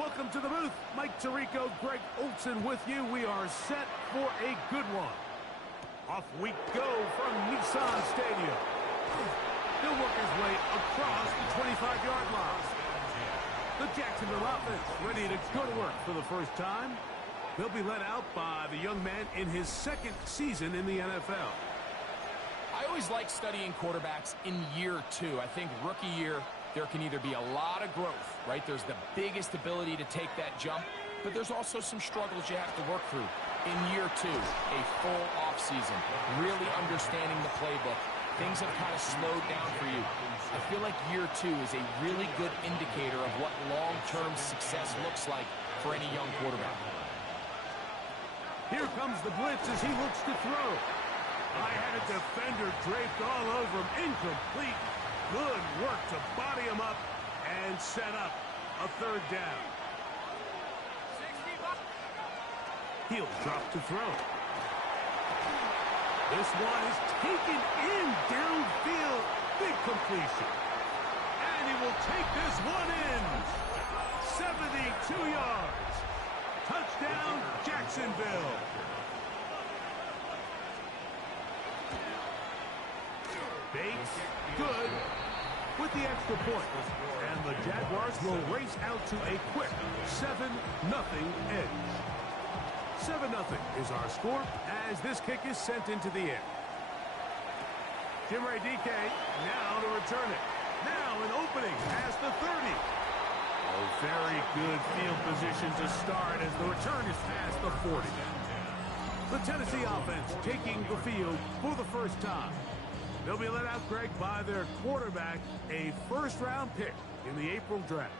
Welcome to the booth. Mike Tirico, Greg Olson with you. We are set for a good one. Off we go from Nissan Stadium. He'll work his way across the 25-yard line. The Jacksonville offense ready to go to work for the first time. They'll be led out by the young man in his second season in the NFL. I always like studying quarterbacks in year two. I think rookie year, there can either be a lot of growth, right? There's the biggest ability to take that jump, but there's also some struggles you have to work through. In year two, a full offseason, really understanding the playbook. Things have kind of slowed down for you. I feel like year two is a really good indicator of what long-term success looks like for any young quarterback. Here comes the blitz as he looks to throw. I had a defender draped all over him. Incomplete. Good work to body him up and set up a third down. He'll drop to throw. This one is taken in downfield. Big completion. And he will take this one in. 72 yards. Touchdown, Jacksonville. Bates, good, with the extra point. And the Jaguars will race out to a quick 7-0 edge. 7-0 is our score as this kick is sent into the air. Jim Ray DK now to return it. Now an opening past the 30. Oh, very good field position to start as the return is past the 40. The Tennessee offense taking the field for the first time. They'll be let out, Greg, by their quarterback, a first-round pick in the April draft.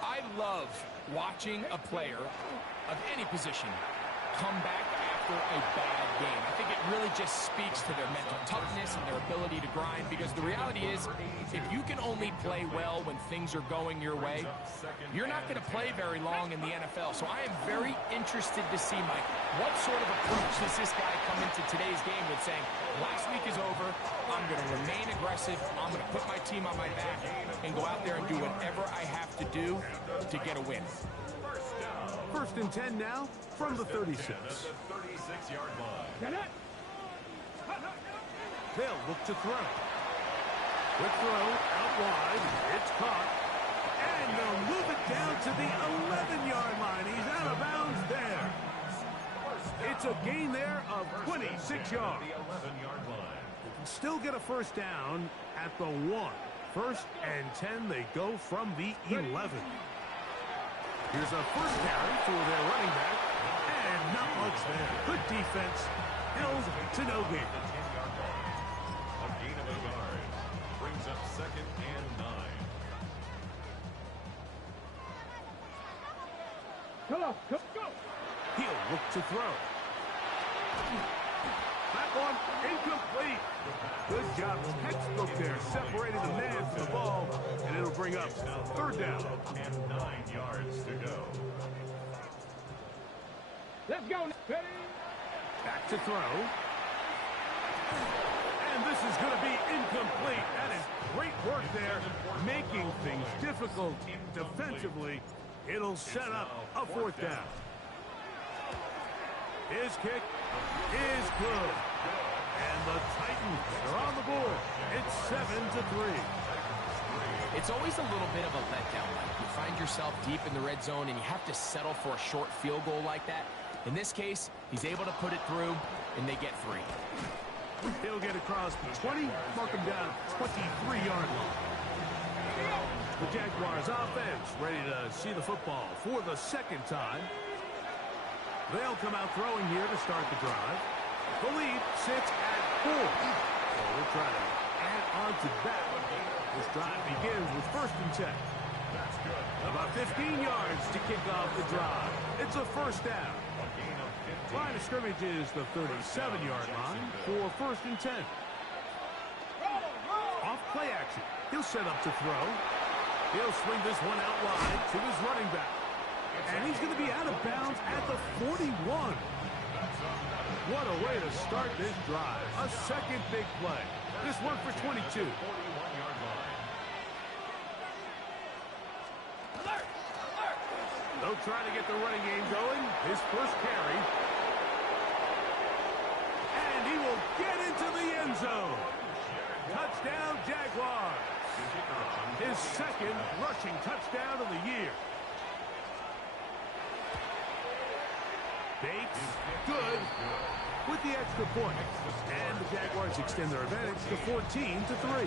I love watching a player of any position come back after a bad game. I think it really just speaks to their mental toughness and their ability to grind, because the reality is, if you can only play well when things are going your way, you're not going to play very long in the NFL. So I am very interested to see, Mike, what sort of approach does this guy come into today's game with, saying, last week is over, I'm going to remain aggressive, I'm going to put my team on my back and go out there and do whatever I have to do to get a win. First and 10 now from the 36. They'll look to throw. Quick throw out wide. It's caught. And they'll move it down to the 11-yard line. He's out of bounds there. It's a gain there of 26 yards. They can still get a first down at the 1. First and 10, they go from the 11. Here's a first carry for their running back. And not much there. Good defense. Held to no gain. A gain of a yard. Brings up 2nd and 9. Go. He'll look to throw. That one incomplete. Good job. Textbook there. Separating the man from the ball. And it'll bring up third down. And 9 yards to go. Let's go. Back to throw. And this is going to be incomplete. That is great work there, making things difficult defensively. It'll set up a fourth down. His kick is good. And the Titans are on the board. It's 7-3. It's always a little bit of a letdown. You find yourself deep in the red zone and you have to settle for a short field goal like that. In this case, he's able to put it through, and they get 3. He'll get across the 20, mark him down 23-yard line. The Jaguars offense ready to see the football for the second time. They'll come out throwing here to start the drive. The lead sits at 4. So we'll try to add on to that. This drive begins with first and 10. About 15 yards to kick off the drive. It's a first down. Line of scrimmage is the 37-yard line for first and 10. Off play action. He'll set up to throw. He'll swing this one out wide to his running back. And he's going to be out of bounds at the 41. What a way to start this drive. A second big play. This one for 22. They'll try to get the running game going. His first carry. And he will get into the end zone. Touchdown, Jaguars. His second rushing touchdown of the year. Bates, good, with the extra point. And the Jaguars extend their advantage to 14-3.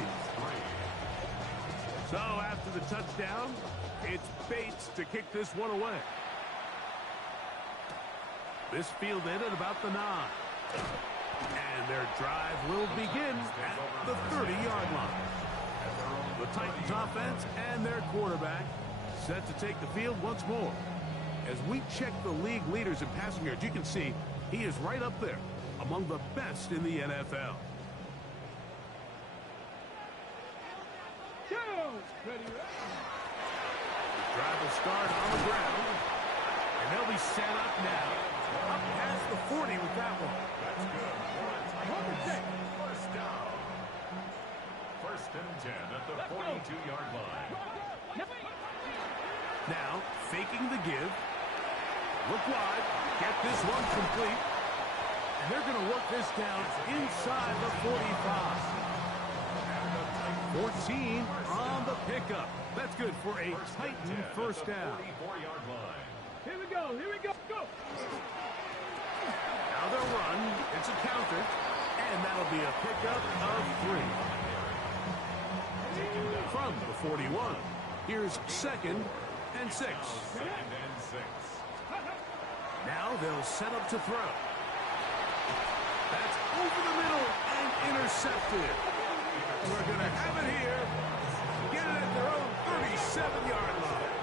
So after the touchdown, it's Bates to kick this one away. This fielded at about the 9. And their drive will begin at the 30-yard line. The Titans offense and their quarterback set to take the field once more. As we check the league leaders in passing yards, you can see he is right up there among the best in the NFL. The drive will start on the ground, and they'll be set up now. Up past the 40 with that one. That's good. First down. First and 10 at the 42-yard line. Now, faking the give. Look wide. Get this one complete. And they're going to work this down inside the 45. 14 on the pickup. That's good for a Titan first down. Here we go. Go. Now they'll run. It's a counter. And that'll be a pickup of 3. From the 41. Here's 2nd and 6. Now they'll set up to throw. That's over the middle and intercepted. We're going to have it here. Get it at their own 37-yard line.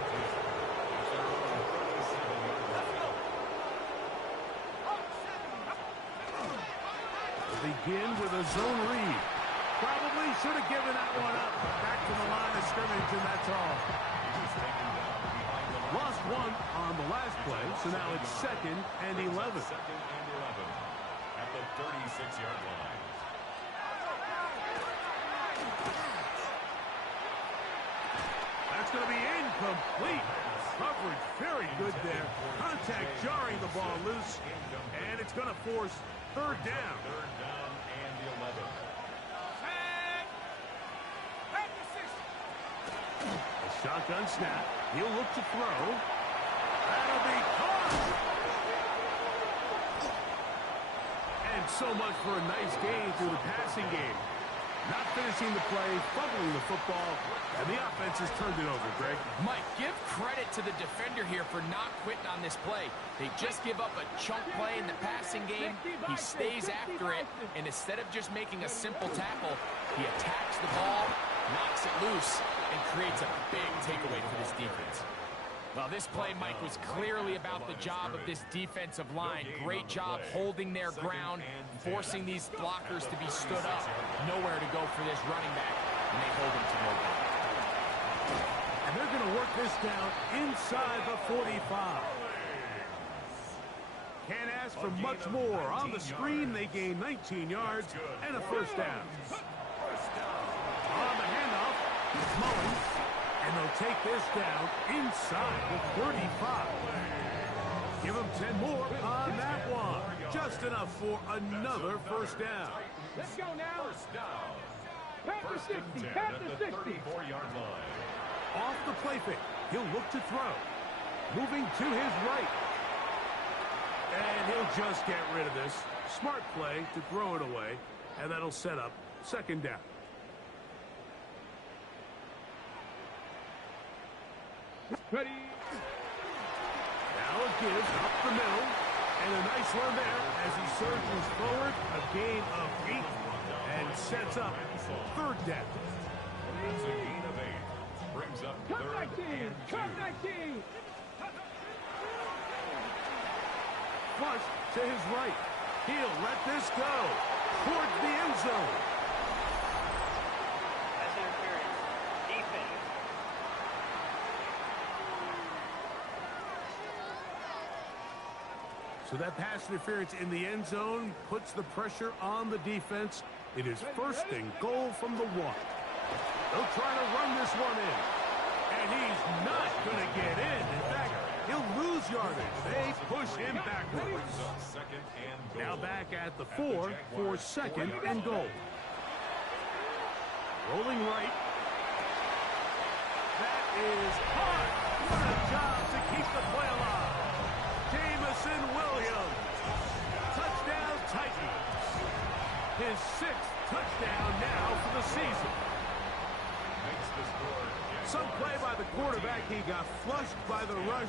They'll begin with a zone read. Probably should have given that one up. Back to the line of scrimmage, and that's all. Lost one on the last play, so now it's 2nd and 11. Second and 11 at the 36-yard line. That's going to be incomplete. Coverage very good there. Contact jarring the ball loose, and it's going to force 3rd down. 3rd down and 11. A shotgun snap. He'll look to throw. That'll be caught. And so much for a nice gain through the passing game. Not finishing the play, fumbling the football, and the offense has turned it over, Greg. Mike, give credit to the defender here for not quitting on this play. They just give up a chunk play in the passing game. He stays after it, and instead of just making a simple tackle, he attacks the ball, knocks it loose, and creates a big takeaway for this defense. Well, this play, Mike, was clearly about the job of this defensive line. Great job holding their ground, forcing these blockers to be stood up. Nowhere to go for this running back, and they hold him to no goal. And they're going to work this down inside the 45. Can't ask for much more. On the screen, they gain 19 yards and a first down. On the handoff, Mullins. And they'll take this down inside the 35. Give them 10 more on that one. Just enough for another first down. Let's go now. First down. Pass First the and 60. 10 Pass at the the 60. 34-yard line. Off the play fake. He'll look to throw. Moving to his right. And he'll just get rid of this. Smart play to throw it away. And that'll set up 2nd down. Ready. Now it gives up the middle. And a nice run there as he surges forward. A gain of 8. And sets up 3rd down. That's a gain of 8. Brings up Cut 3rd 19. and 2. Cut 19. Flush to his right. He'll let this go towards the end zone. Pass interference. Defense. So that pass interference in the end zone puts the pressure on the defense. It is 1st and goal from the 1. They'll try to run this one in. And he's not going to get in. In fact, he'll yardage. They push him backwards. Second and goal. Now back at the 4 for second and goal. Rolling right. That is hard. What a job to keep the play alive. Jamison Williams. Touchdown Titans. His 6th touchdown now for the season. Makes the score. Some play by the quarterback. He got flushed by the rush,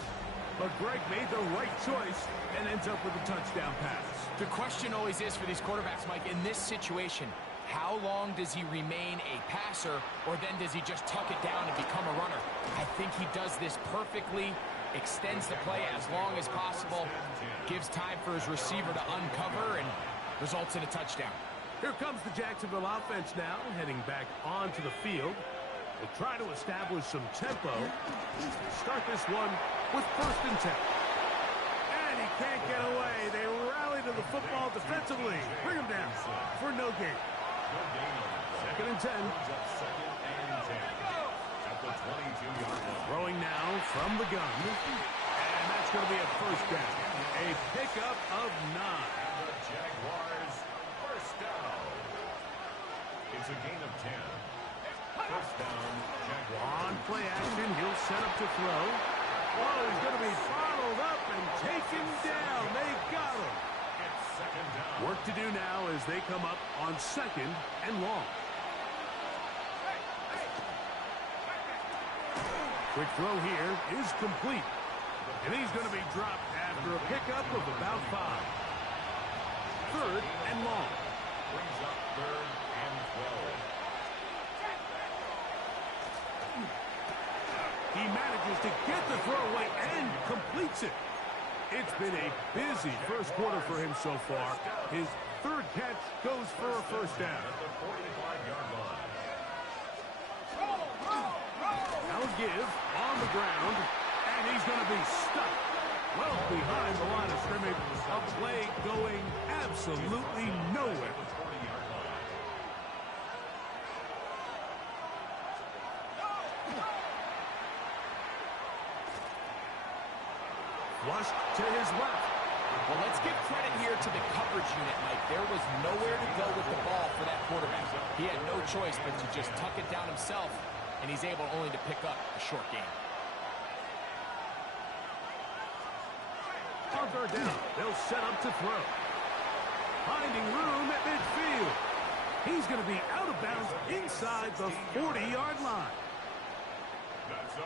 but Greg made the right choice and ends up with a touchdown pass. The question always is for these quarterbacks, Mike, in this situation, how long does he remain a passer, or then does he just tuck it down and become a runner? I think he does this perfectly, extends the play as long as possible, gives time for his receiver to uncover, and results in a touchdown. Here comes the Jacksonville offense now, heading back onto the field. We'll try to establish some tempo. Start this one with 1st and 10. And he can't get away. They rally to the football defensively. Bring him down for no gain. Second and 10. At the 22-yard line. Throwing now from the gun. And that's going to be a 1st down. A pickup of 9. The Jaguars first down. It's a gain of 10. First down, Jaguars. On play action, he'll set up to throw. Oh, he's going to be followed up and taken down. They got him. It's second down. Work to do now as they come up on 2nd and long. Quick throw here is complete. And he's going to be dropped after a pickup of about 5. 3rd and long. Brings up 3rd and 12. He manages to get the throw away and completes it. It's been a busy first quarter for him so far. His 3rd catch goes for a 1st down. At the 45-yard line. Now a give on the ground, and he's going to be stuck well behind the line of scrimmage. A play going absolutely nowhere. At the 20-yard line. Flushed to his left. Well, let's give credit here to the coverage unit, Mike. There was nowhere to go with the ball for that quarterback. He had no choice but to just tuck it down himself, and he's able only to pick up a short gain. On 3rd down, they'll set up to throw. Finding room at midfield. He's going to be out of bounds inside the 40-yard line.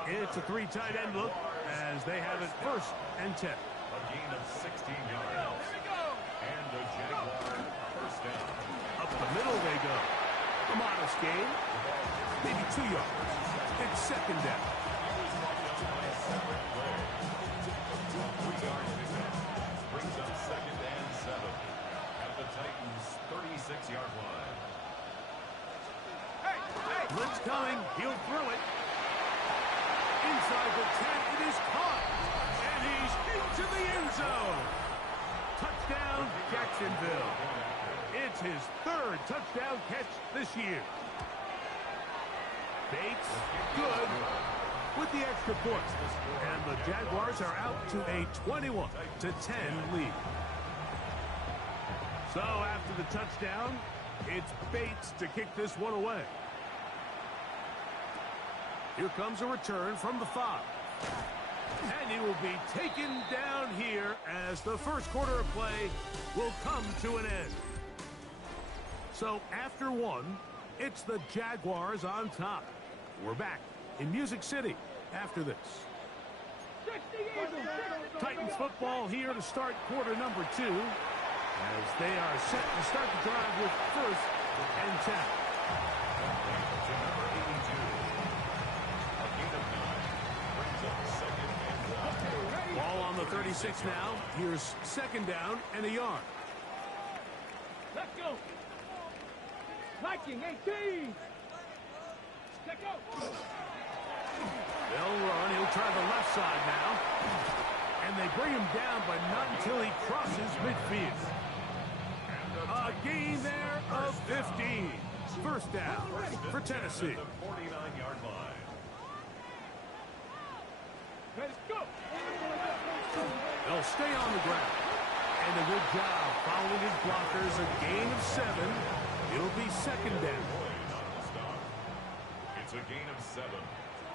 It's a 3 tight end look as they have it 1st and 10. A gain of 16 yards. And the Jaguar first down. Up the middle they go. A modest gain. Maybe 2 yards. It's 2nd down. 3 yards pickup. Brings up 2nd and 7. At the Titans' 36-yard line. Blitz coming. He'll throw it. Inside the 10, it is caught. And he's into the end zone. Touchdown, Jacksonville. It's his 3rd touchdown catch this year. Bates, good, with the extra point. And the Jaguars are out to a 21-10 lead. So after the touchdown, it's Bates to kick this one away. Here comes a return from the 5. And he will be taken down here as the first quarter of play will come to an end. So after 1, it's the Jaguars on top. We're back in Music City after this. Titans football here to start quarter number 2 as they are set to start the drive with 1st and 10. Ball on the 36 now. Here's 2nd down and a yard. Let's go. Viking 18. Let's go. They'll run. He'll try the left side now. And they bring him down, but not until he crosses midfield. A gain there of 15. 1st down for Tennessee. The 49-yard line. Let's go. They'll stay on the ground. And a good job following his blockers. A gain of 7. It'll be second down. It's a gain of 7.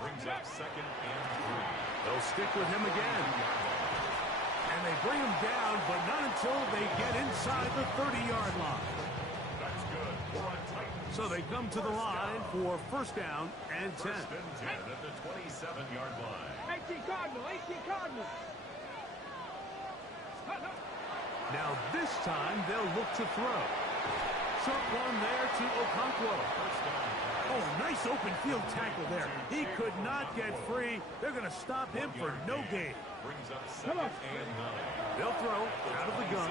Brings up second and 3. They'll stick with him again. And they bring him down, but not until they get inside the 30-yard line. That's good for a Titans. So they come to the line for first down and 10. First and 10 at the 27-yard line. 18 Cardinal, 18 Cardinal. Now this time they'll look to throw. Short one there to Okonkwo. Oh, nice open field tackle there. He could not get free. They're going to stop him for no gain. Brings up second and 9. They'll throw out of the gun.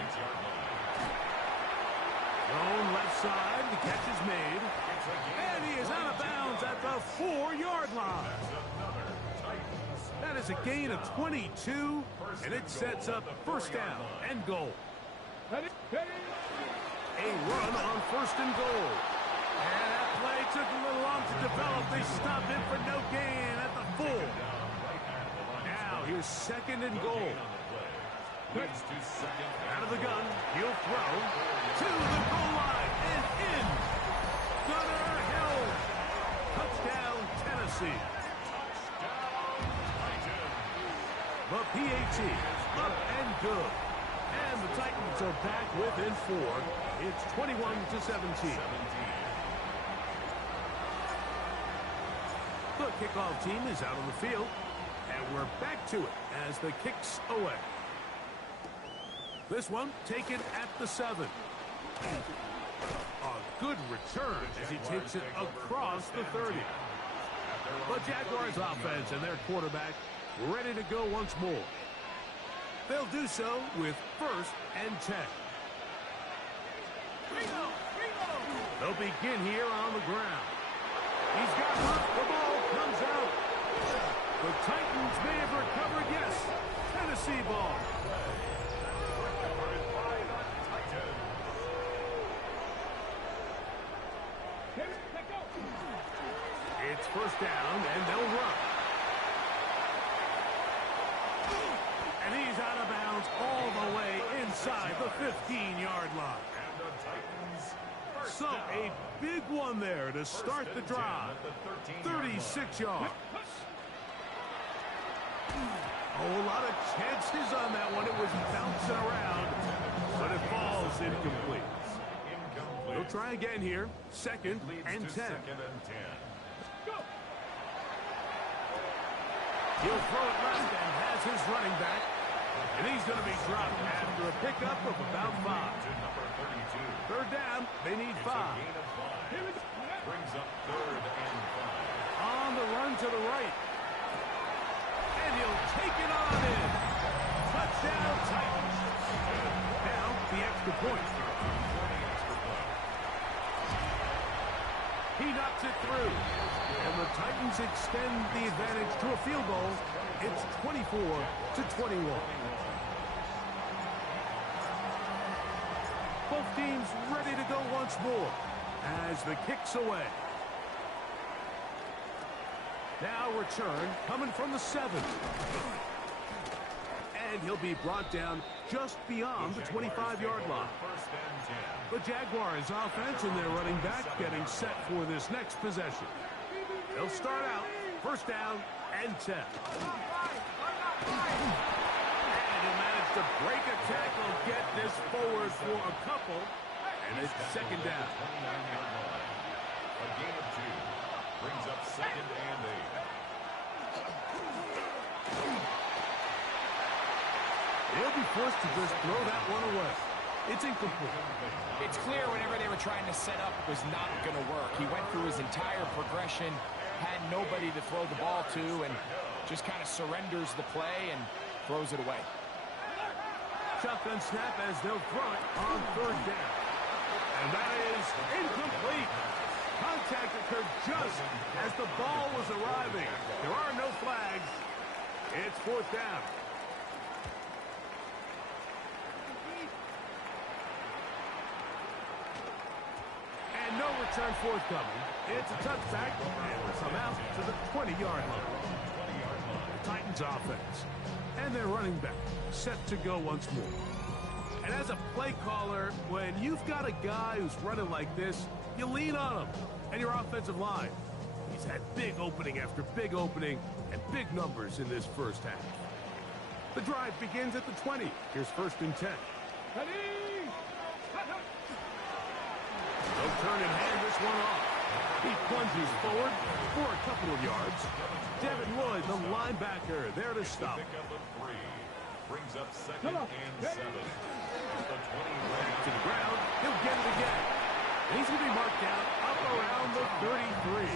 Thrown left side. The catch is made. And he is out of bounds at the 4-yard line. That is a gain of 22, and it sets up first down and goal. A run on first and goal. And that play took a little long to develop. They stopped him for no gain at the 4. Now here's second and goal. Out of the gun, he'll throw to the goal line and in. Gunner Hill. Touchdown, Tennessee. The PAT up and good. And the Titans are back within 4. It's 21-17. The kickoff team is out on the field. And we're back to it as the kick's away. This one taken at the 7. A good return as he takes it across the 30. The Jaguars offense and their quarterback ready to go once more. They'll do so with first and 10. They'll begin here on the ground. He's got it. The ball comes out. The Titans may have recovered. Yes, Tennessee ball. It's first down, and they'll run. And he's out of bounds all the way inside the 15-yard line. So a big one there to start the drive. 36 yards. Oh, a lot of chances on that one. It was bouncing around, but it falls incomplete. They'll try again here. Second and 10. He'll throw it left and has his running back. And he's going to be dropped after a pickup of about 5. Third down, they need 5. Brings up third and 5. On the run to the right. And he'll take it on in. Touchdown, Titans. Now, the extra point. He knocks it through. And the Titans extend the advantage to a field goal. It's 24-21. Both teams ready to go once more as the kick's away. Now return coming from the 7. And he'll be brought down just beyond the 25-yard line. The Jaguars offense and their running back getting set for this next possession. They'll start out first down and 10. And he'll manage to break a tackle, get this forward for a couple, and it's second down. A gain of 2 brings up second and 8. They'll be forced to just throw that one away. It's incomplete. It's clear whenever they were trying to set up, it was not going to work. He went through his entire progression, had nobody to throw the ball to, and just kind of surrenders the play and throws it away. Shotgun snap as they'll throw it on third down. And that is incomplete. Contact occurred just as the ball was arriving. There are no flags. It's fourth down. And no return forthcoming. It's a touchback, and some out to the 20-yard line. The Titans offense And they're running back, set to go once more. And as a play caller, when you've got a guy who's running like this, you lean on him and your offensive line. He's had big opening after big opening and big numbers in this first half. The drive begins at the 20. Here's 1st and 10. No turn and hand this one off. He plunges forward for a couple of yards. Devin Lloyd, the linebacker, there to stop. Pick up a 3. Brings up 2nd and 7. The 20 Back to the ground. He'll get it again. And he's going to be marked down up around the 33.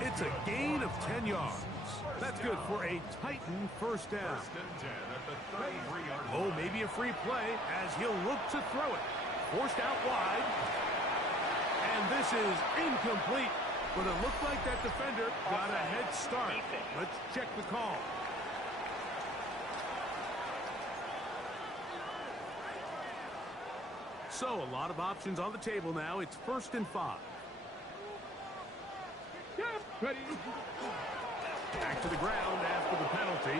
It's a gain of 10 yards. That's good for a Titan first down. 1st and 10 at the 33-yard line. Oh, maybe a free play as he'll look to throw it. Forced out wide. And this is incomplete. But it looked like that defender got a head start. Let's check the call. So a lot of options on the table now. It's 1st and 5. Ready. Back to the ground after the penalty.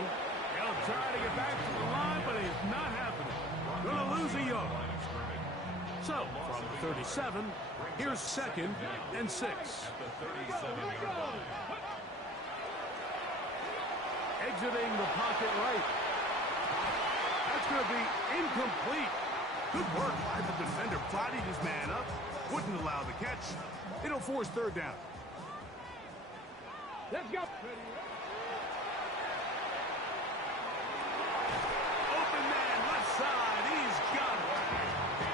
He'll try to get back to the line, but it's not happening. Gonna lose a yard. So, from the 37, here's 2nd and 6. At the 37-yard line. Exiting the pocket right. That's going to be incomplete. Good work by the defender. Bodied his man up. Wouldn't allow the catch. It'll force 3rd down. Let's go. Open man, left side. He's got it.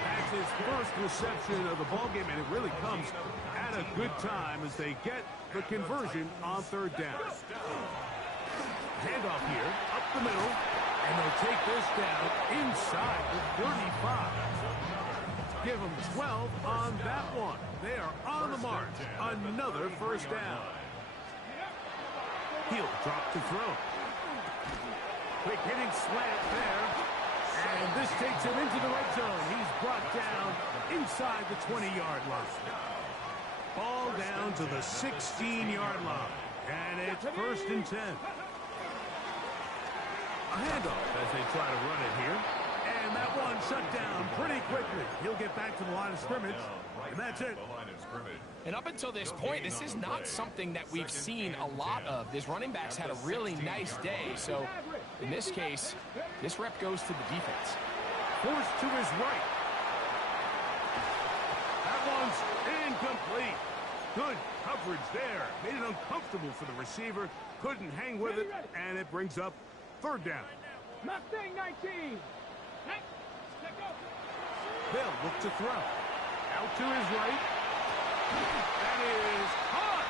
That's his first reception of the ballgame, and it really comes at a good time as they get the conversion on 3rd down. Handoff here, up the middle, and they'll take this down inside the 35. Give them 12 on that one. They are on the mark. Another first down. He'll drop to throw. Quick hitting slant there. And this takes him into the red zone. He's brought down inside the 20-yard line. Ball down to the 16-yard line. And it's 1st and 10. A handoff as they try to run it here. And that one shut down pretty quickly. He'll get back to the line of scrimmage. And that's it. And up until this point, this is not something that we've seen a lot of. This running back's had a really nice day. So, in this case, this rep goes to the defense. Forced to his right. That one's incomplete. Good coverage there. Made it uncomfortable for the receiver. Couldn't hang with it, and it brings up 3rd down. Mustang 19. They'll look to throw. Out to his right. That is hot.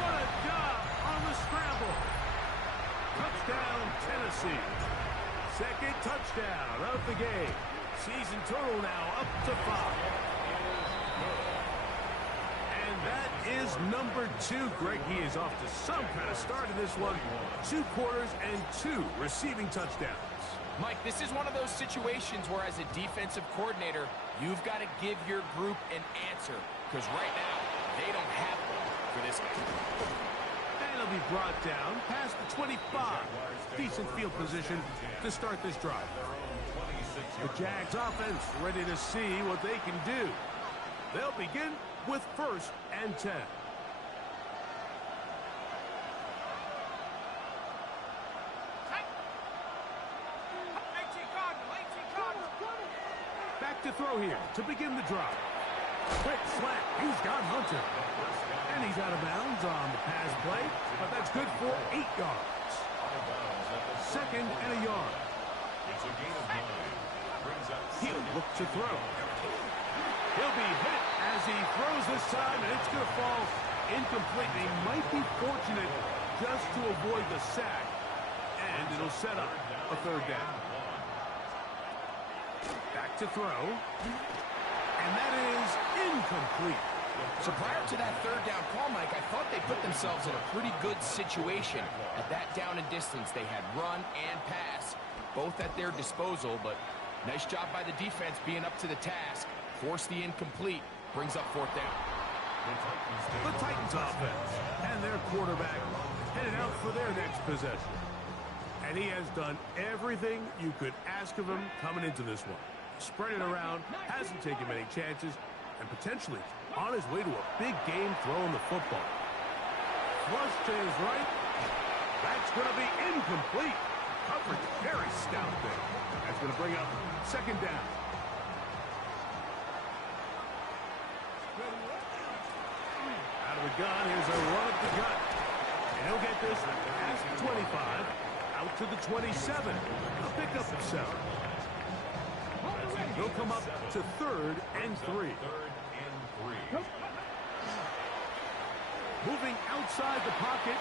What a job on the scramble. Touchdown, Tennessee. 2nd touchdown of the game. Season total now up to 5. And that is number 2. Greg, he is off to some kind of start in this one. 2 quarters and 2 receiving touchdowns. Mike, this is one of those situations where as a defensive coordinator, you've got to give your group an answer. Because right now, they don't have one for this game. And it'll be brought down past the 25. Decent field position to start this drive. The Jags offense ready to see what they can do. They'll begin with 1st and 10. Back to throw here to begin the drive. Quick slant. He's got Hunter. And he's out of bounds on the pass play, but that's good for 8 yards. 2nd and a yard. It's a gain of 9. He'll look to throw. He'll be hit as he throws this time, and it's going to fall incomplete. They might be fortunate just to avoid the sack, and it'll set up a 3rd down. Back to throw. And that is incomplete. So prior to that 3rd down call, Mike, I thought they put themselves in a pretty good situation. At that down and distance, they had run and pass, both at their disposal, but nice job by the defense being up to the task. Force the incomplete, brings up 4th down. The Titans offense and their quarterback headed out for their next possession. And he has done everything you could ask of him coming into this one. Spread it around, hasn't taken many chances, and potentially on his way to a big game throwing the football. Flush to his right. That's going to be incomplete. Coverage very stout there. That's going to bring up second down. Out of the gun, here's a run up the gut. And he'll get this past the 25, out to the 27. A pickup of 7. He'll come up to 3rd and 3. Moving outside the pocket.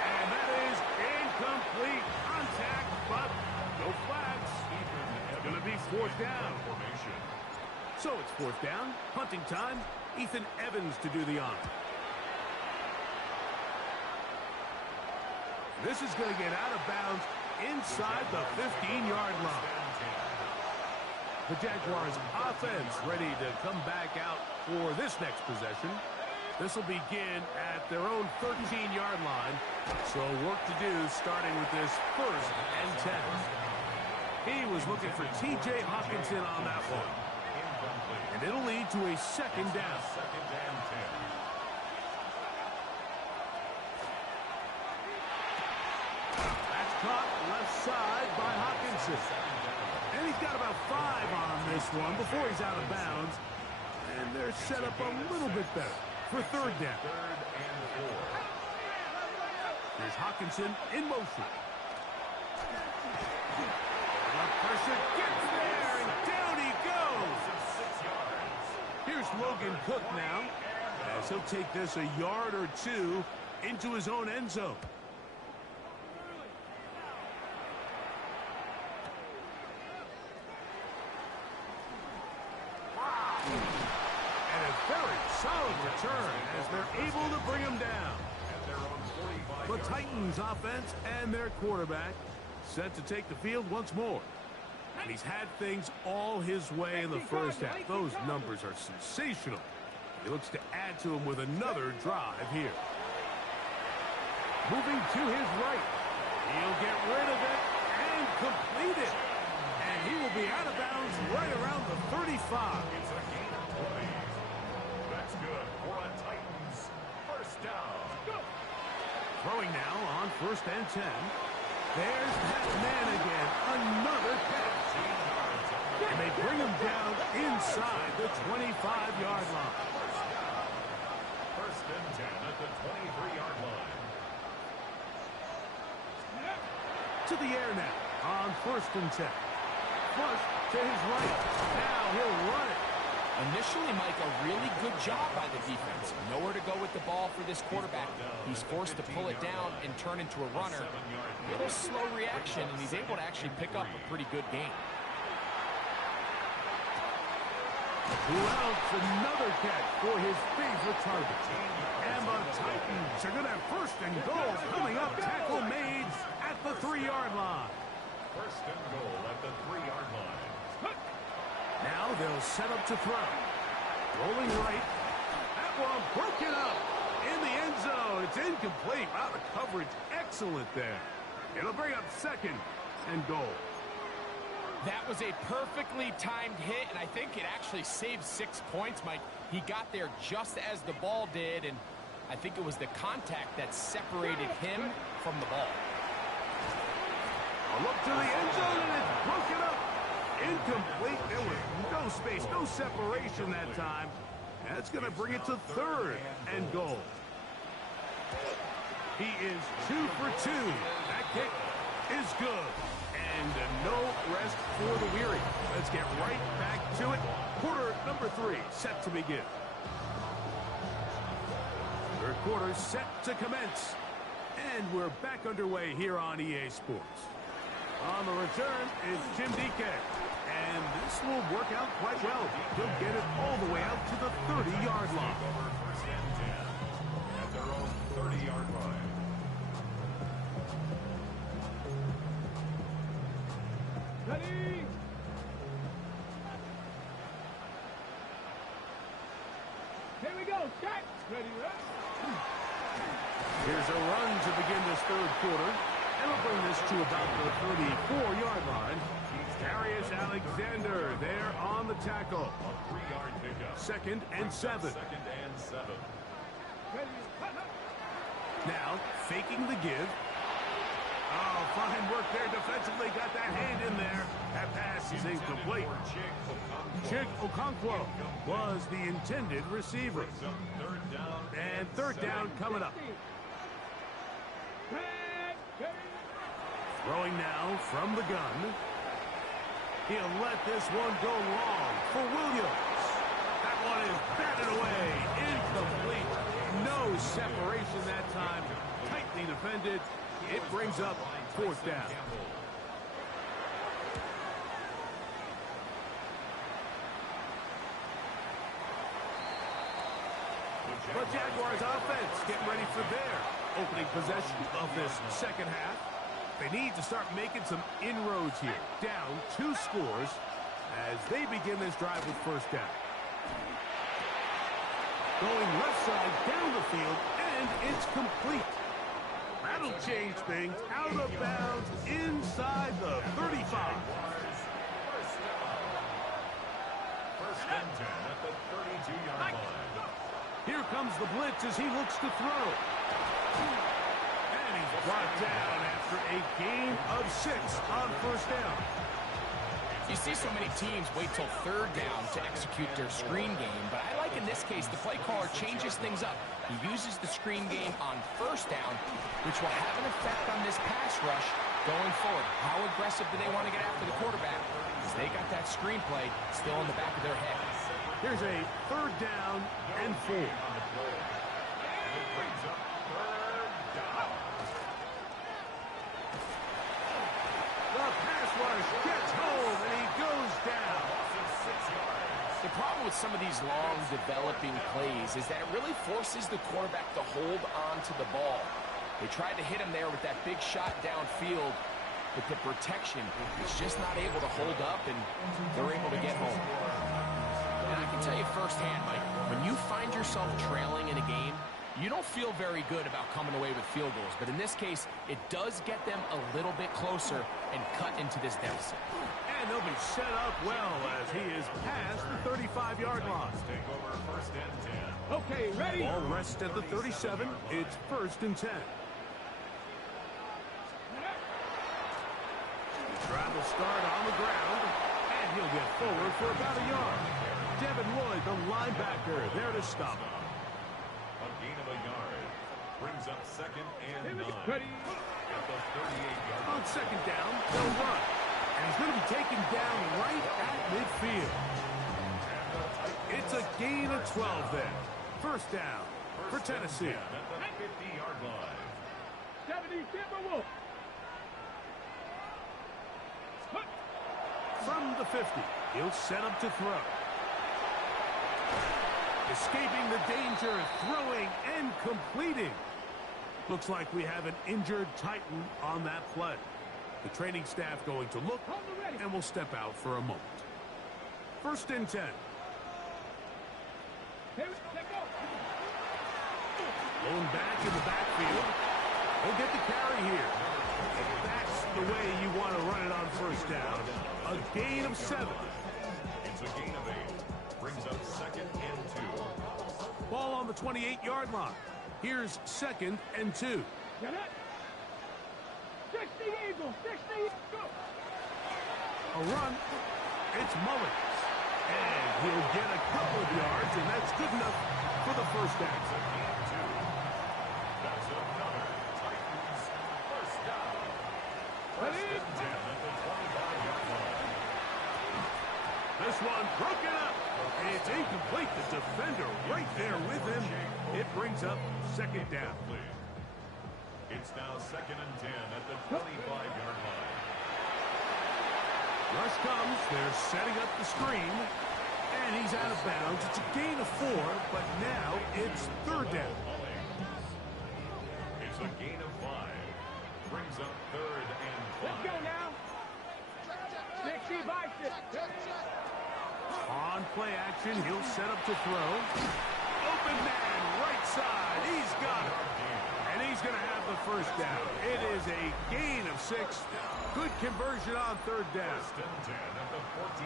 And that is incomplete. Contact, but no flags. It's going to be 4th down. So it's 4th down. Punting time. Ethan Evans to do the honor. This is going to get out of bounds inside the 15-yard line. The Jaguars offense ready to come back out for this next possession. This will begin at their own 13-yard line. So work to do starting with this 1st and 10. He was looking for T.J. Hawkinson on that one. And it'll lead to a 2nd down. That's caught left side by Hawkinson. And he's got about 5 on this one before he's out of bounds. And they're set up a little bit better for 3rd down. Here's Hawkinson in motion. The pressure gets there, and down he goes. Here's Logan Cook now, as he'll take this a yard or 2 into his own end zone. Very solid return as they're able to bring him down. The Titans offense and their quarterback set to take the field once more. And he's had things all his way in the first half. Those numbers are sensational. He looks to add to them with another drive here. Moving to his right. He'll get rid of it and complete it. And he will be out of bounds right around the 35. Good for a Titans 1st down. Throwing now on 1st and 10. There's that man again. Another catch. And they bring him down inside the 25-yard line. 1st and 10 at the 23-yard line. To the air now on 1st and 10. Flush to his right. Now he'll run it. Initially, Mike, a really good job by the defense. Nowhere to go with the ball for this quarterback. He's forced to pull it down and turn into a runner. A little slow reaction, and he's able to actually pick up a pretty good game. Who else? Another catch for his favorite target. And the Titans are going to have 1st and goal coming up. Tackle made at the 3-yard line. 1st and goal at the 3-yard line. Now they'll set up to throw. Rolling right. That one broken up in the end zone. It's incomplete. Wow, the coverage excellent there. It'll bring up 2nd and goal. That was a perfectly timed hit, and I think it actually saved 6 points, Mike. He got there just as the ball did, and I think it was the contact that separated him from the ball. A look to the end zone, and it's broken up. Incomplete. There was no space, no separation that time. That's going to bring it to 3rd and goal. He is 2 for 2. That kick is good. And no rest for the weary. Let's get right back to it. Quarter number 3 set to begin. 3rd quarter set to commence. And we're back underway here on EA Sports. On the return is Jim DK. And this will work out quite well. He'll get it all the way out to the 30-yard line. 1st and 10 at their own 30-yard line. Ready? Here we go. Set. Ready, Here's a run to begin this 3rd quarter. the 34-yard line. Darius Alexander there on the tackle. A 3-yard pickup. Second and 7. Second and 7. Now, faking the give. Oh, fine work there defensively. Got that hand in there. That pass is incomplete. Chick Okonkwo was the intended receiver. And third down coming up. Throwing now from the gun. He'll let this one go long for Williams. That one is batted away. Incomplete. No separation that time. Tightly defended. It brings up fourth down. But Jaguars offense getting ready for their opening possession of this second half. They need to start making some inroads here. Down 2 scores as they begin this drive with first down. Going left side down the field, and it's complete. That'll change things. Out of bounds inside the 35. First and 10 at the 32-yard line. Here comes the blitz as he looks to throw. And he's brought down after a gain of 6 on first down. You see so many teams wait till third down to execute their screen game, but I like in this case the play caller changes things up. He uses the screen game on first down, which will have an effect on this pass rush going forward. How aggressive do they want to get after the quarterback? Because they got that screen play still in the back of their head. Here's a third down and 4. The pass rush gets home, and he goes down. The problem with some of these long developing plays is that it really forces the quarterback to hold on to the ball. They tried to hit him there with that big shot downfield, but the protection is just not able to hold up, and they're able to get home. And I can tell you firsthand, Mike, when you find yourself trailing in a game, you don't feel very good about coming away with field goals. But in this case, it does get them a little bit closer and cut into this deficit. And they'll be set up well as he is past the 35-yard line. Take over first and 10. Okay, ready? Ball rests at the 37. It's first and 10. Travel start on the ground, and he'll get forward for about a yard. Devin Lloyd, the linebacker, there to stop him. A gain of a yard. Brings up second and 9. Ready? At the 38-yard line. On second down, they'll run. And he's going to be taken down right at midfield. It's a gain of 12 there. First down for Tennessee. At the 50-yard line. 70, Timberwolf. From the 50, he'll set up to throw. Escaping the danger, throwing and completing. Looks like we have an injured Titan on that play. The training staff going to look, and will step out for a moment. First and 10. Going back in the backfield. He'll get the carry here. That's the way you want to run it on first down. A gain of 7. It's a gain of 8. Brings up second and 2. Ball on the 28-yard line. Here's second and 2. Get it? 60 Eagles, 60, go! A run. It's Mullins. And he'll get a couple of yards, and that's good enough for the first down. That's another Titans first down. First and 10 at the 25-yard line. This one broken up. It's incomplete. The defender right there with him. It brings up second down. It's now second and 10 at the 25-yard line. Rush comes. They're setting up the screen. And he's out of bounds. It's a gain of 4, but now it's third down. It's a gain of 5. Brings up third and 5. Let's go now. 60 bicep. On play action, he'll set up to throw. Open man, right side. He's got it. And he's going to have the first down. It is a gain of 6. Good conversion on third down.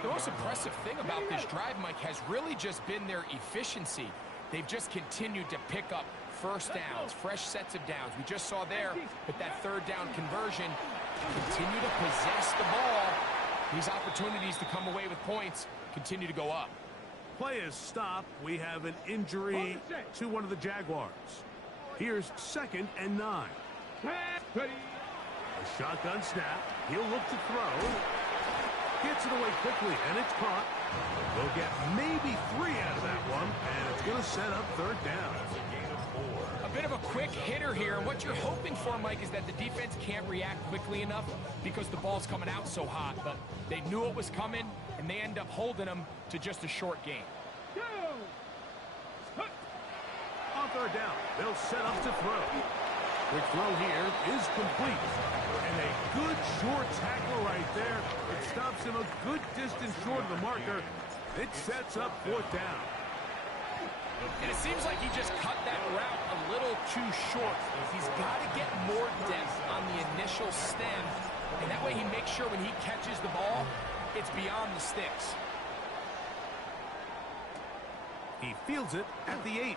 The most impressive thing about this drive, Mike, has really just been their efficiency. They've just continued to pick up first downs, fresh sets of downs. We just saw there with that third down conversion, continue to possess the ball. These opportunities to come away with points continue to go up. Play is stopped. We have an injury to one of the Jaguars. Here's 2nd and 9. A shotgun snap. He'll look to throw. Gets it away quickly, and it's caught. They'll get maybe 3 out of that one, and it's going to set up third down. A bit of a quick hitter here, and what you're hoping for, Mike, is that the defense can't react quickly enough because the ball's coming out so hot, but they knew it was coming, and they end up holding them to just a short gain. On third down, they'll set up to throw. Quick throw here is complete. And a good short tackle right there. It stops him a good distance short of the marker. It sets up 4th down. And it seems like he just cut that route a little too short. He's got to get more depth on the initial stem, and that way he makes sure when he catches the ball, it's beyond the sticks. He fields it at the 8.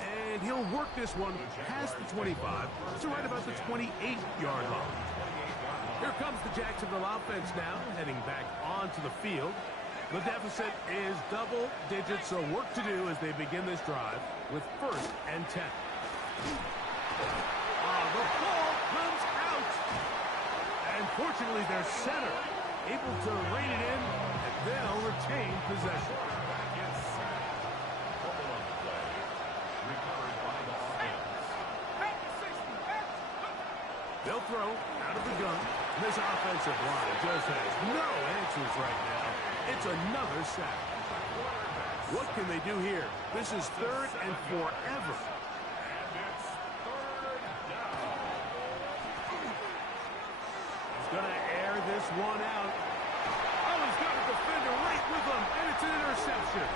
And he'll work this one past the 25 to right about the 28-yard line. Here comes the Jacksonville offense now, heading back onto the field. The deficit is double digits, so work to do as they begin this drive with 1st and 10. The ball comes out. And fortunately, their center able to rein it in, and they'll retain possession. They'll throw out of the gun. This offensive line just has no answers right now. It's another sack. What can they do here? This is 3rd and forever. And it's 3rd down. He's going to air this one out. Oh, he's got a defender right with him, and it's an interception.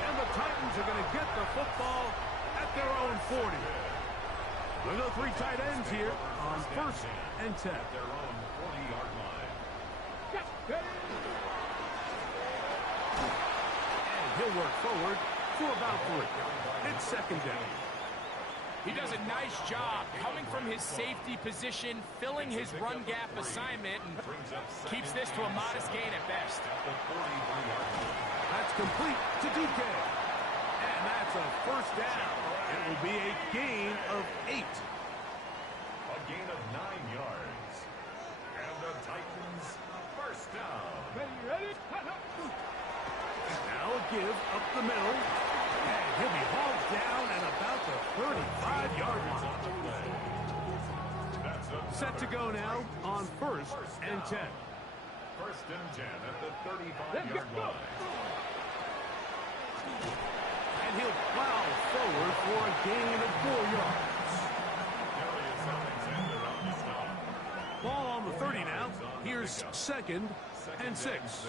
And the Titans are going to get the football at their own 40. We'll go 3 tight ends here on 1st and 10. At their own 40-yard line. And he'll work forward for about 3. It's 2nd down. He does a nice job coming from his safety position, filling his run gap assignment, and keeps this to a modest gain at best. That's complete to DK. And that's a 1st down. It will be a gain of 8. A gain of 9 yards. And the Titans 1st down. Ready? Now a give up the middle. And he'll be hauled down at about the 35-yard line. Set to go now on 1st and 10. 1st and 10 at the 35-yard line. And he'll plow forward for a gain of 4 yards. Ball on the 30 now. Here's 2nd and 6.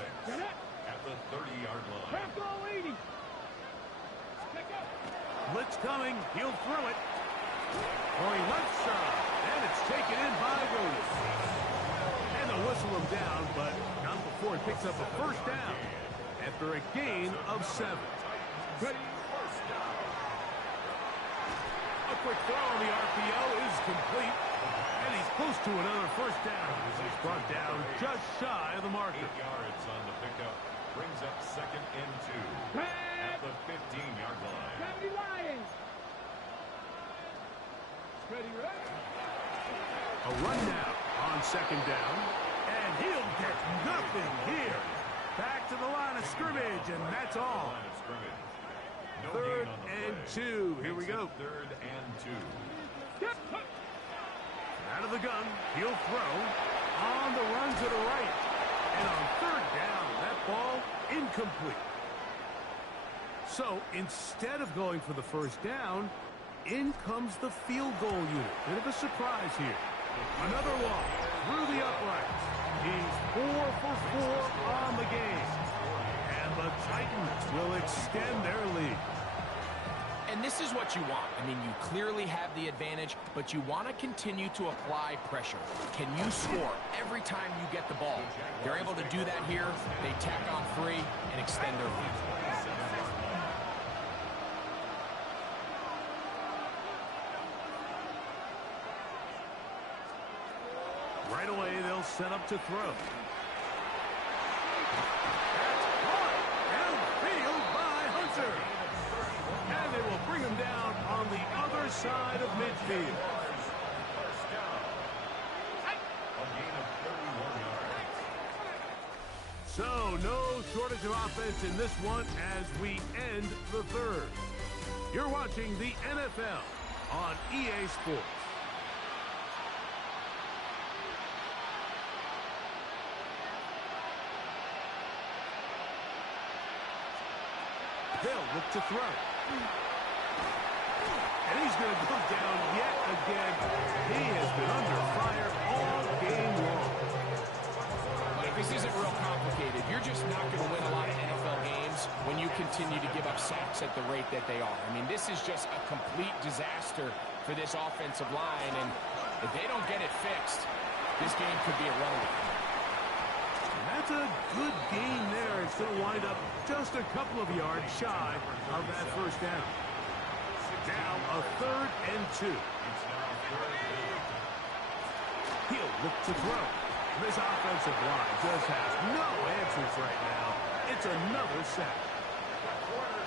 At the 30-yard line. Blitz coming. He'll throw it. Going left side. And it's taken in by Williams. And they'll whistle him down, but not before he picks up a 1st down after a gain of 7. A quick throw on the RPO is complete. And he's close to another 1st down as he's brought down just shy of the marker. 8 yards on the pickup. Brings up 2nd and 2 at the 15-yard line. A run now on 2nd down. And he'll get nothing here. Back to the line of scrimmage, and that's all. Line of scrimmage. No 3rd gain on the and play. 2. Here we Makes go. it 3rd and 2. Out of the gun, he'll throw on the run to the right. And on 3rd down, that ball incomplete. So instead of going for the 1st down, in comes the field goal unit. Bit of a surprise here. Another one through the uprights. He's 4 for 4 on the game. And the Titans will extend their lead. And this is what you want. I mean, you clearly have the advantage, but you want to continue to apply pressure. Can you score every time you get the ball? They're able to do that here. They tack on 3 and extend their lead. Right away, they'll set up to throw. Downfield by Hunter. And they will bring him down on the other side of midfield. So, no shortage of offense in this one as we end the third. You're watching the NFL on EA Sports. They'll look to throw. And he's going to go down yet again. He has been under fire all game long. Like, this isn't real complicated. You're just not going to win a lot of NFL games when you continue to give up sacks at the rate that they are. I mean, this is just a complete disaster for this offensive line. And if they don't get it fixed, this game could be a runaway. That's a good game there. It's going to wind up just a couple of yards shy of that first down. Now a 3rd and 2. He'll look to throw. This offensive line just has no answers right now. It's another sack.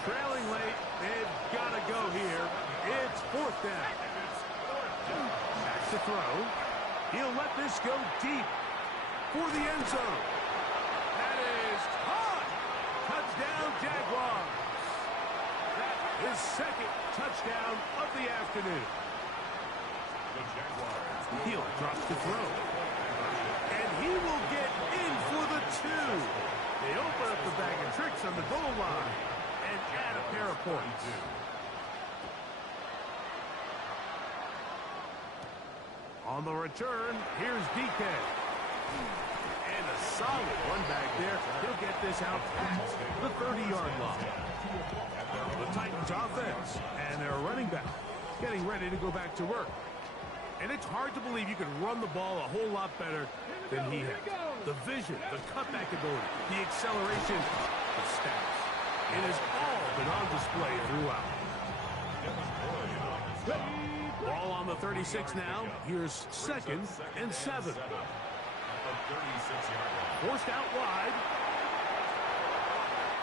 Trailing late, they've got to go here. It's 4th down. Back to throw. He'll let this go deep for the end zone. That is caught. Touchdown, Jaguars. That is 2nd touchdown of the afternoon. He'll drop to throw. And he will get in for the 2. They open up the bag of tricks on the goal line and add a pair of points. On the return, here's DK. And a solid one back there. He'll get this out past the 30-yard line. The Titans offense and their running back getting ready to go back to work. And it's hard to believe you can run the ball a whole lot better than he has. The vision, the cutback ability, the acceleration, the stats. It has all been on display throughout. Ball on the 36 now. Here's 2nd and 7. Forced out wide.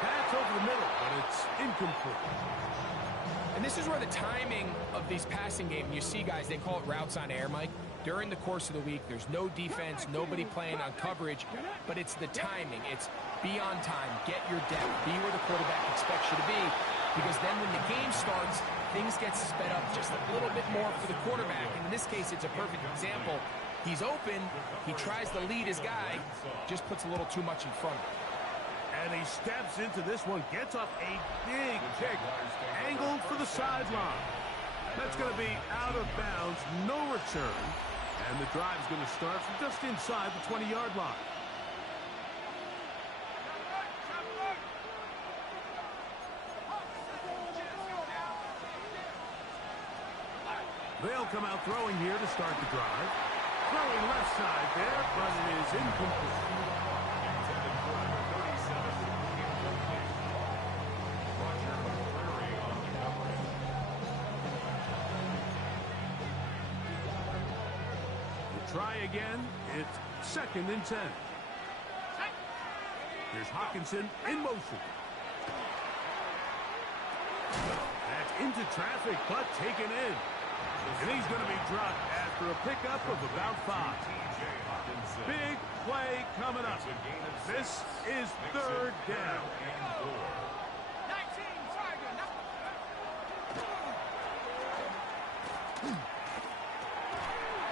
Pass over the middle, but it's incomplete. And this is where the timing of these passing games, you see guys, they call it routes on air, Mike. During the course of the week, there's no defense, nobody playing on coverage, but it's the timing. It's be on time, get your depth, be where the quarterback expects you to be, because then when the game starts, things get sped up just a little bit more for the quarterback. And in this case, it's a perfect example. He's open, he tries to lead his guy, just puts a little too much in front of him. And he steps into this one, gets up a big kick, angled for the sideline. That's going to be out of bounds, no return. And the drive's going to start from just inside the 20-yard line. They'll come out throwing here to start the drive. Throwing left side there, but it is incomplete. Try again. It's 2nd and 10. Here's Hawkinson in motion. That's into traffic, but taken in. And he's going to be dropped after a pickup of about 5. Big play coming up. This is 3rd down.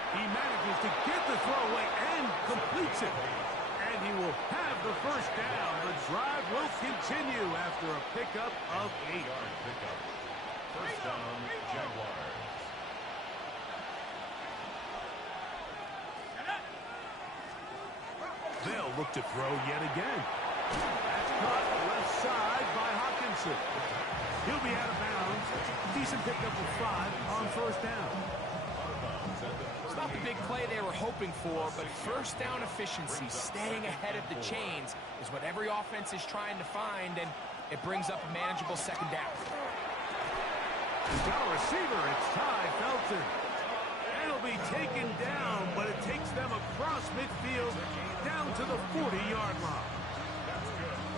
He manages to get the throw away and completes it. And he will have the first down. The drive will continue after a pickup of 8. First down, Jaguars. They'll look to throw yet again. That's caught left side by Hawkinson. He'll be out of bounds. Decent pickup of 5 on first down. It's not the big play they were hoping for, but first down efficiency, staying ahead of the chains, is what every offense is trying to find, and it brings up a manageable second down. He's got a receiver. It's Ty Felton. It'll be taken down, but it takes them across midfield down to the 40-yard line.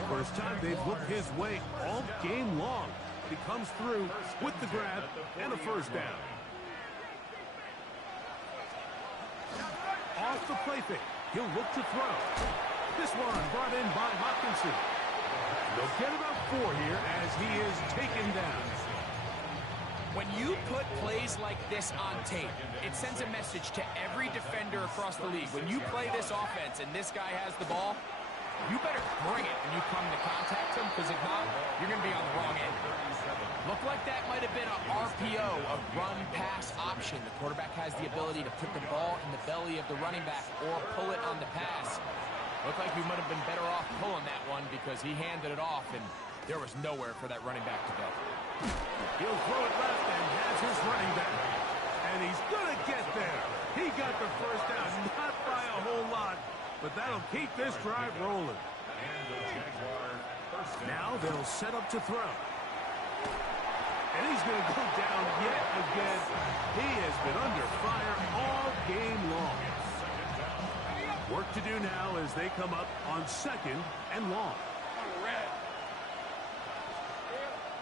First time they've looked his way all game long. He comes through with the grab and a first down. Off the play fake. He'll look to throw. This one brought in by Hawkinson. They'll get about 4 here as he is taken down. When you put plays like this on tape, it sends a message to every defender across the league. When you play this offense and this guy has the ball, you better bring it when you come to contact him, because if not, you're going to be on the wrong end. Looked like that might have been an RPO, a run-pass option. The quarterback has the ability to put the ball in the belly of the running back or pull it on the pass. Looked like we might have been better off pulling that one because he handed it off, and there was nowhere for that running back to go. He'll throw it left and has his running back. And he's going to get there. He got the first down, not by a whole lot, but that'll keep this drive rolling. Now they'll set up to throw. And he's going to go down yet again. He has been under fire all game long. Work to do now as they come up on 2nd and long.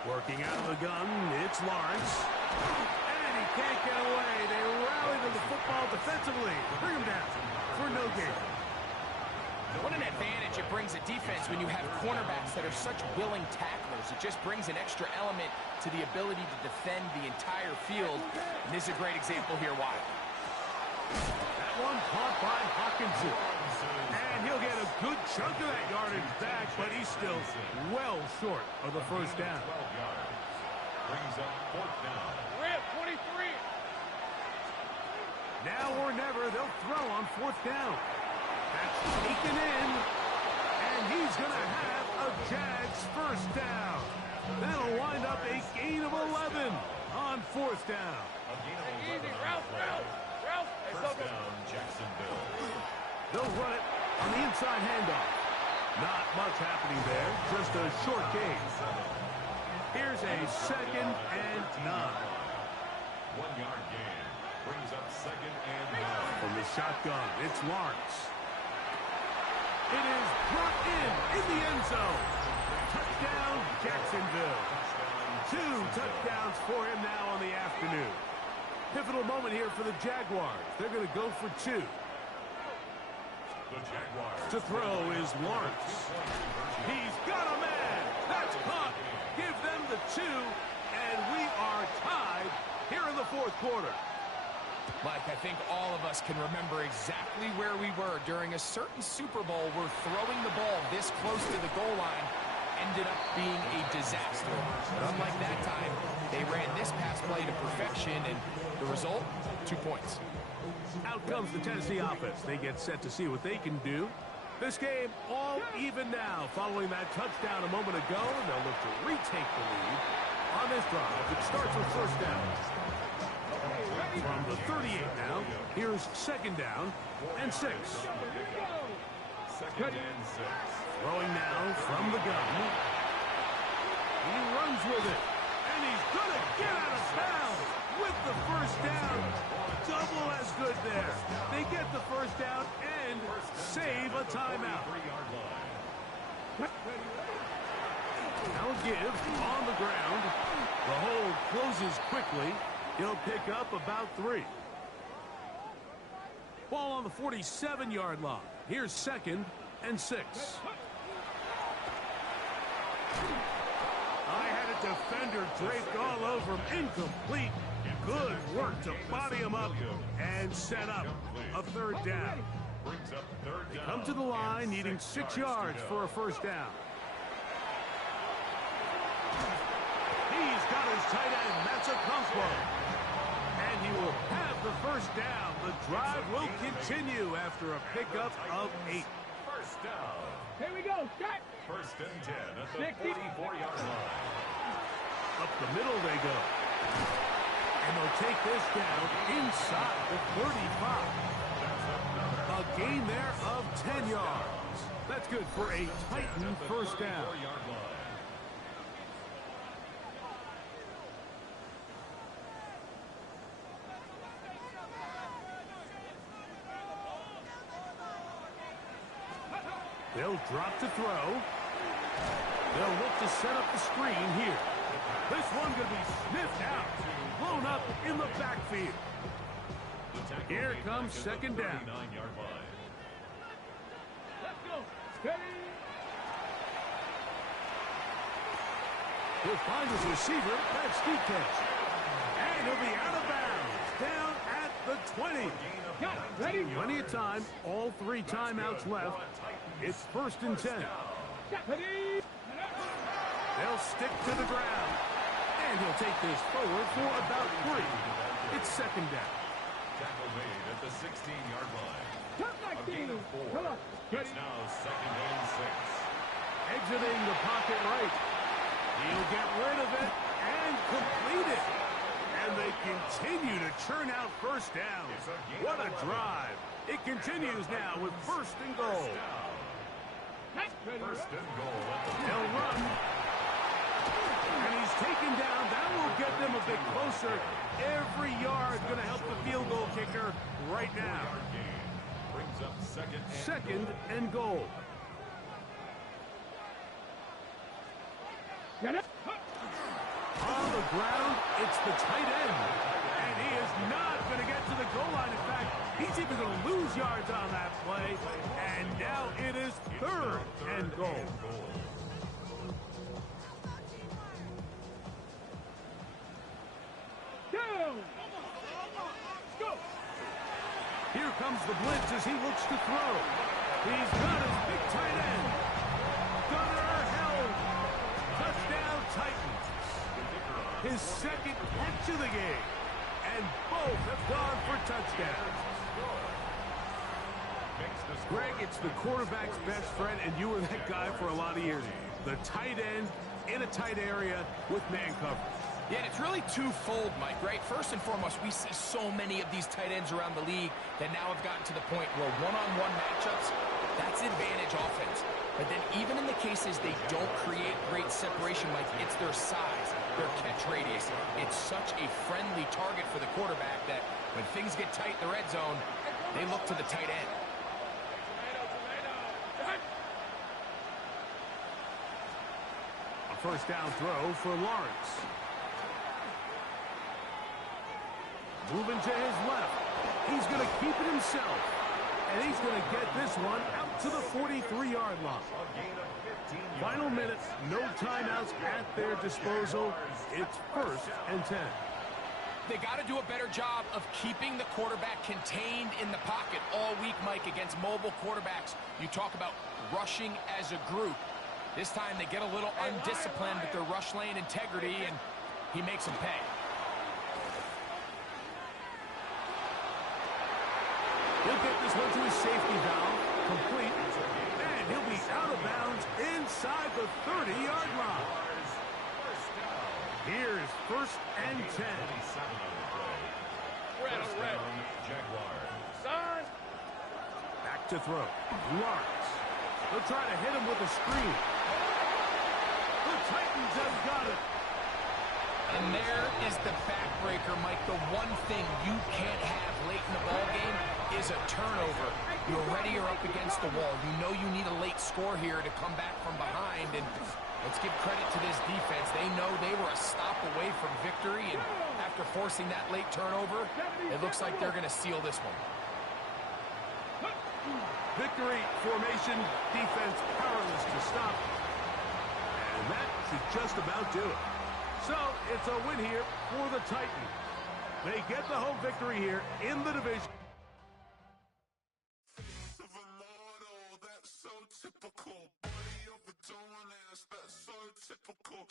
Working out of the gun, it's Lawrence. And he can't get away. They rally to the football defensively. Bring him down for no gain. What an advantage it brings a defense when you have cornerbacks that are such willing tacklers. It just brings an extra element to the ability to defend the entire field. And this is a great example here why. That one caught by Hawkinson. And he'll get a good chunk of that yardage back, but he's still well short of the first down. Brings up 4th down. We're at 23. Now or never, they'll throw on 4th down. That's taken in, and he's going to have a Jags first down. That'll wind up a gain of 11 on 4th down. Easy, Ralph. First down, Jacksonville. They'll run it on the inside handoff. Not much happening there, just a short gain. Here's a 2nd and 9. 1-yard gain. Brings up 2nd and 9. From the shotgun, it's Lawrence. It is brought in the end zone. Touchdown, Jacksonville. 2 touchdowns for him now on the afternoon. Pivotal moment here for the Jaguars. They're going to go for 2. The Jaguars. To throw is Lawrence. He's got a man. That's caught. Give them the 2, and we are tied here in the 4th quarter. Mike, I think all of us can remember exactly where we were during a certain Super Bowl where throwing the ball this close to the goal line ended up being a disaster. But unlike that time, they ran this pass play to perfection, and the result, 2 points. Out comes the Tennessee offense. They get set to see what they can do. This game all even now following that touchdown a moment ago. They'll look to retake the lead on this drive. It starts with first down. From the 38 now, here's 2nd down and 6. 2nd and 6. Throwing now from the gun. He runs with it, and he's going to get out of bounds with the first down. Double as good there. They get the first down and save a timeout. Now give on the ground. The hold closes quickly. He'll pick up about 3. Ball on the 47-yard line. Here's 2nd and 6. I had a defender draped all over him. Incomplete. Good work to body him up and set up a 3rd down. Brings up 3rd down. Come to the line, needing 6 yards for a first down. He's got his tight end, Matsukonkwo. And he will have the first down. The drive will continue after a pickup of 8. First down. Here we go. Start. First and 10 at the 60. 44-yard line. Up the middle they go. And they'll take this down inside the 35. A gain there of 10 yards. That's good for a Titan first down. 34-yard line. They'll drop to throw. They'll look to set up the screen here. This one going to be sniffed out. Blown up in the backfield. Here comes second down. 39-yard line. Let's go. Steady. He'll find his receiver. That's deep catch. And he'll be out of bounds. Down at the 20. Got it. Ready? Plenty of time. All 3 timeouts left. It's first and 10. Ready. They'll stick to the ground. And he'll take this forward for about 3. It's second down. Tackle made at the 16-yard line. Come back, A gain of 4. Come on. It's now second and 6. Exiting the pocket right. He'll get rid of it and complete it. And they continue to churn out first downs. What a drive. It continues now with first and goal. First and goal at the They'll run. And he's taken down. That will get them a bit closer. Every yard going to help the field goal kicker right now. 4-yard gain. Brings up Second and goal. Get it. On the ground, it's the tight end. And he is not going to get to the goal line. In fact, he's even going to lose yards on that play. And now it is third and goal. Down. Go. Here comes the blitz as he looks to throw. He's got his big tight end. Gunner held. Touchdown Titans. His second catch of the game. And both have gone for touchdowns. Greg, it's the quarterback's best friend, and you were that guy for a lot of years. The tight end in a tight area with man coverage. Yeah, and it's really twofold, Mike, right? First and foremost, we see so many of these tight ends around the league that now have gotten to the point where one-on-one matchups, that's advantage offense. But then even in the cases they don't create great separation, Mike, it's their size, their catch radius. It's such a friendly target for the quarterback that when things get tight in the red zone, they look to the tight end. A first down throw for Lawrence. Moving to his left. He's going to keep it himself. And he's going to get this one out to the 43-yard line. Final minute, no timeouts at their disposal. It's first and 10. They got to do a better job of keeping the quarterback contained in the pocket all week, Mike, against mobile quarterbacks. You talk about rushing as a group. This time they get a little undisciplined with their rush lane integrity, and he makes them pay. He'll get this one to his safety valve, complete, and he'll be out of bounds inside the 30-yard line. Here's first and 10. Jaguars. Back to throw. Lawrence. They'll try to hit him with a screen. The Titans have got it. And there is the backbreaker, Mike. The one thing you can't have late in the ballgame is a turnover. You're ready or up against the wall. You know you need a late score here to come back from behind. And let's give credit to this defense. They know they were a stop away from victory. And after forcing that late turnover, it looks like they're going to seal this one. Victory, formation, defense powerless to stop. And that should just about do it. So, it's a win here for the Titans. They get the home victory here in the division. Typical.